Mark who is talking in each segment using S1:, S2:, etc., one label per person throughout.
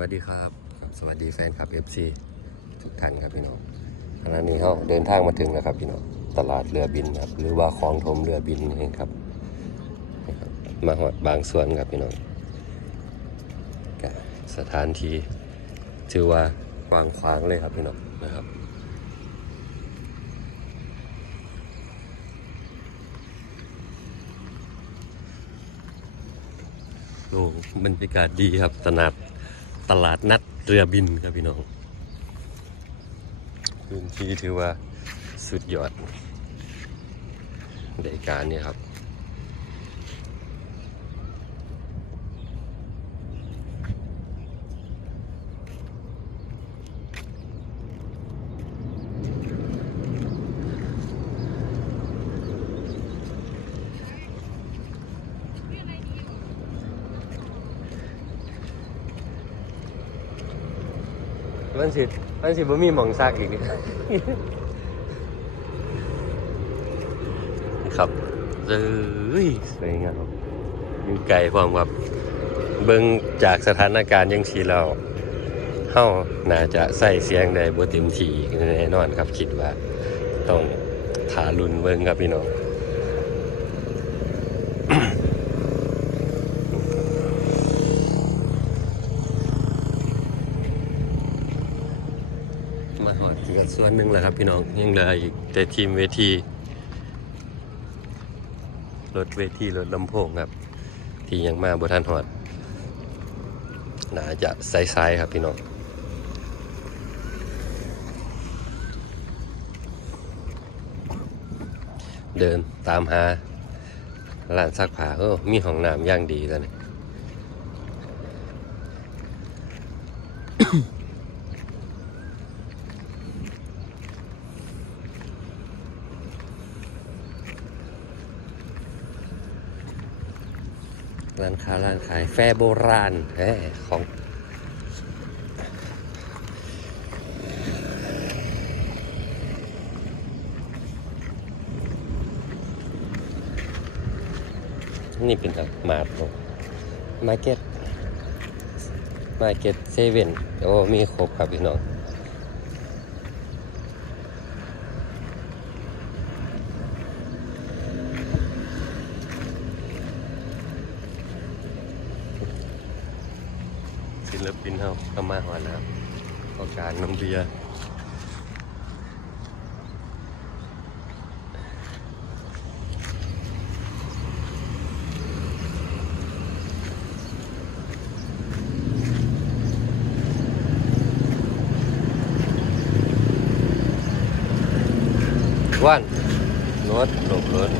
S1: วัสดีครับครับ สวัสดีแฟนคลับ FC ทุกท่านครับพี่น้องขณะนี้เราเดินทางมาถึงแล้วครับพี่น้องตลาดเรือบินครับ หรือว่าคลองถมเรือบินนี่เองครับนี่ครับ มาหอดบางส่วนครับพี่น้องสถานที่ชื่อว่ากวางขวางเลยครับพี่น้องนะครับโอ้บรรยากาศดีครับตลาด ตลาดนัดเรือบินครับพี่น้องพื้นที่ถือว่าสุดยอดในการเนี่ยครับ มันสิมันสิบ่มีหมองซากอีกนี่ครับเอ้ยสวยงามอยู่ไกลพร้อมกับเบิ่งจากสถานการณ์ยังสีเราเฮาน่าจะใส่เสียงได้บ่เต็มที่แน่นอนครับคิดว่า ต้องถาลุนเบิ่งครับพี่น้อง มาหอดเกือบ ส่วนหนึ่งแหล้วครับพี่น้องยังเหลืออีกแต่ทีมเวทีรถเวทีรถลำโพงครับ ที่ยังมาบทันหอดน่าจะไซๆครับพี่น้องเดินตามหาร้านซักผ้าเออมีห้องน้ำย่างดีแล้วนี่ ร้านค้าร้านขายแฟโบราณแหมของ นี่เป็นครับมาร์ทมาร์เก็ตมาร์เก็ตเซเว่นโอ้มีครบครับพี่น้อง ศิลปินเขา ก็มาหอแล้วโอกาสน้ำเบียร์ว่านรถหลบรถ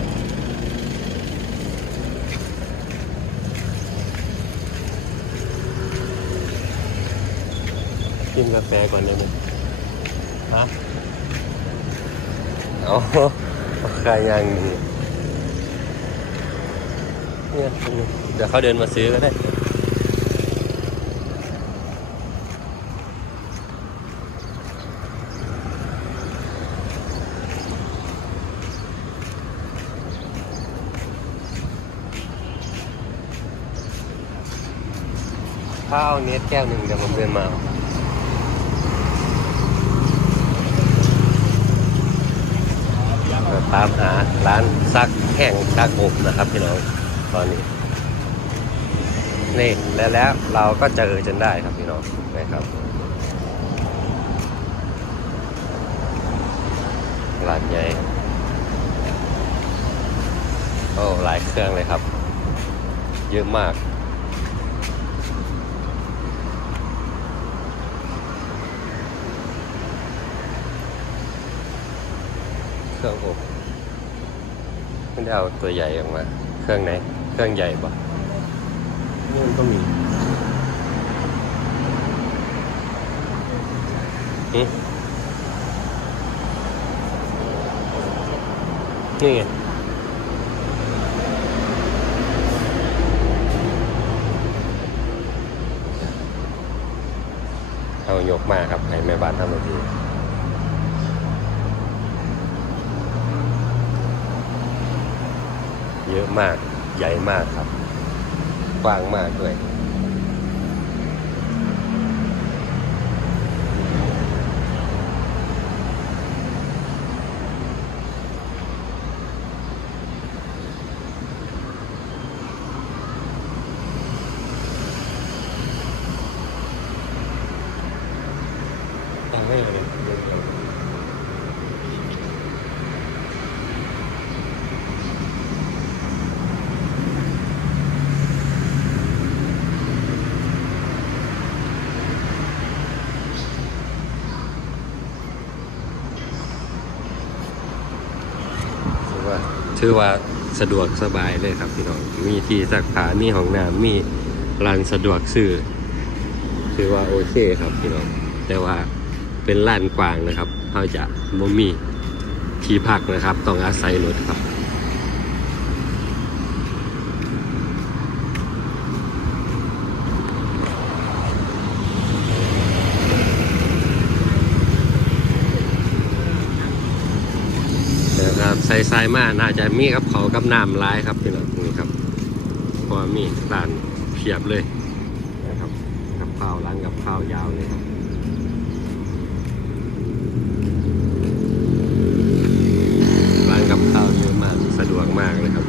S1: กินกาแฟก่อนได้ไหมฮะเอาใครยังนี่เนี่ยเดี๋ยวเขาเดินมาซื้อก็ได้ข้าวเนสแก้วหนึ่งเดี๋ยวผมเดินมาเอามหาร้านซักแห้งซักอบนะครับพี่น้องตอนนี้นี่แล้วแล้วเราก็เจอจนได้ครับพี่น้องนะครับร้านใหญ่โอ้หลายเครื่องเลยครับ เยอะมากเครื่องอบ ไม่ได้เอาตัวใหญ่ออกมา เครื่องไหน เครื่องใหญ่ปะนี่มันก็มีหึนี่ไงเอายกมาครับให้แม่บ้านทำหน้าที่ เยอะมากใหญ่มากครับกว้างมากด้วยไม่เลย ว่าถือว่าสะดวกสบายเลยครับพี่น้อง มีที่สักผามีห้องน้ำมีร้านสะดวกซื้อถือว่าโอเคครับพี่น้อง แต่ว่าเป็นลานกว้างนะครับเขาจะบ่มีที่พักนะครับ ต้องอาศัยรถครับ นะครับใส่ ทรายมาน่าจะมีกับเขากับน้ำร้ายครับพี่น้องนี่ครับพราะว่ามีร้านเพียบเลยนะครับกับข้าวร้านกับข้าวยาวเลยครับร้านกับข้าวเยอะมากสะดวกมากเลยครับ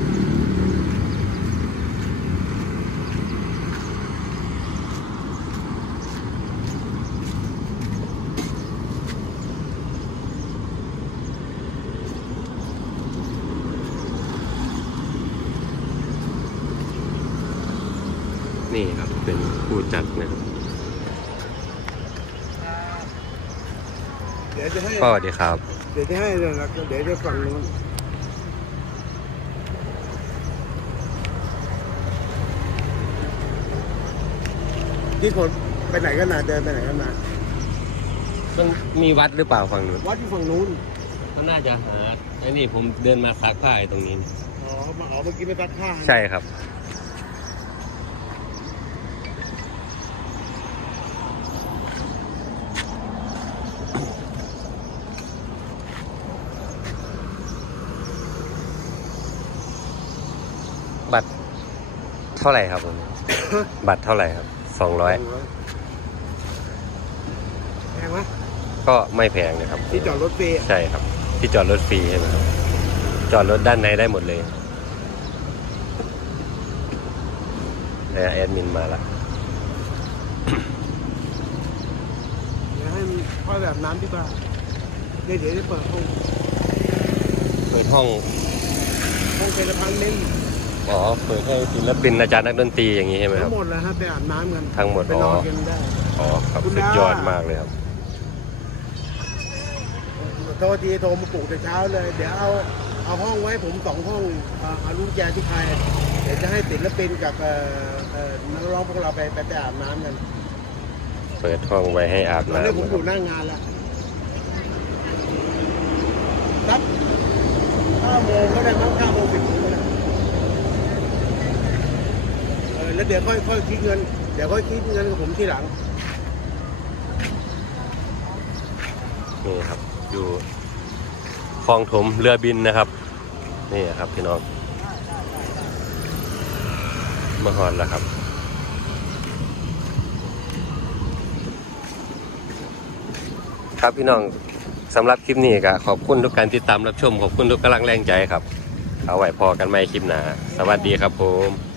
S1: นี่ครับเป็นผู้จัดนะครับ
S2: เดี๋ยวจะให้
S1: ก็สวัสดีครับ
S2: เดี๋ยวจะให้เลยนะเดี๋ยวจะฝั่งนู้นที่คนไปไหนกันนาเดินไปไหนกันนา
S1: ต้องมีวัดหรือเปล่าฝั่งนู้น
S2: วัดอยู่ฝั่งนู้น
S1: มันน่าจะหาไอ้นี่ผมเดินมาซักผ้าอยู่ตรงนี้
S2: อ๋อมาอ๋อเมื่อกี้ไปตักผ้า
S1: ใช่ครับบั เท่าไหร่ครับผม บัตรเท่าไหร่ครับสองร้อย
S2: แพงไหม
S1: ก็ไม่แพงนะครับ
S2: ที่จอดรถฟรี
S1: ใช่ครับ ที่จอดรถฟรีใช่ไหมครับ จอดรถด้านในได้หมดเลยเนี่ยแอดมินมาละ
S2: เดี๋ยวให้มันค่อยแบบน้ำที่บ้านเดี๋ยวเดี๋ยวจะเปิดห้อง
S1: เปิดห้อง
S2: ห้องเป็นอพาร์ตเมนต์
S1: อ๋อเปิดให้ศิลปินอาจารย์นักดนตรีอย่างนี้ใช่ไหมค
S2: ทั้
S1: รับ
S2: งหมดเลยครับไปอาบน้ำกัน
S1: ทั้งหมด
S2: ไปนอนกันได้
S1: อ๋อครับ
S2: คุณ
S1: สุด
S2: ดา
S1: ยอดมากเลยครับ
S2: โทษทีโทรมาปลุกแต่เช้าเลย เดี๋ยวเอาเอาห้องไว้ผมสองห้องอ่าเอาลูกแจที่ใครเดี๋ยวจะให้ศิลปินกับเอ่อเอ่อนักร้องพวกเราไปไปไปอาบน้ำกัน
S1: เปิดห้องไว้ให้อาบ
S2: ตอนนี้
S1: น้ำ
S2: ผม
S1: นะ
S2: อ
S1: ครับ
S2: ยู่หน้างานแล้วสักห้าโมงก็ได้มั้งเก้าโมงสิบโมงก็ได้เออ แล้วเดี๋ยวค่อยค่อยคิดเงิน เดี๋ยวค่อยคิดเงินกับผมทีหลัง
S1: นี่ครับ อยู่คลองถมเรือบินนะครับ นี่ครับพี่น้อง มาหอนแล้วครับครับพี่น้องสำหรับคลิปนี้ก็ขอบคุณทุกการติดตามรับชม ขอบคุณทุกกำลังแรงใจครับ เอาไว้พอกันใหม่คลิปหนา สวัสดีครับผม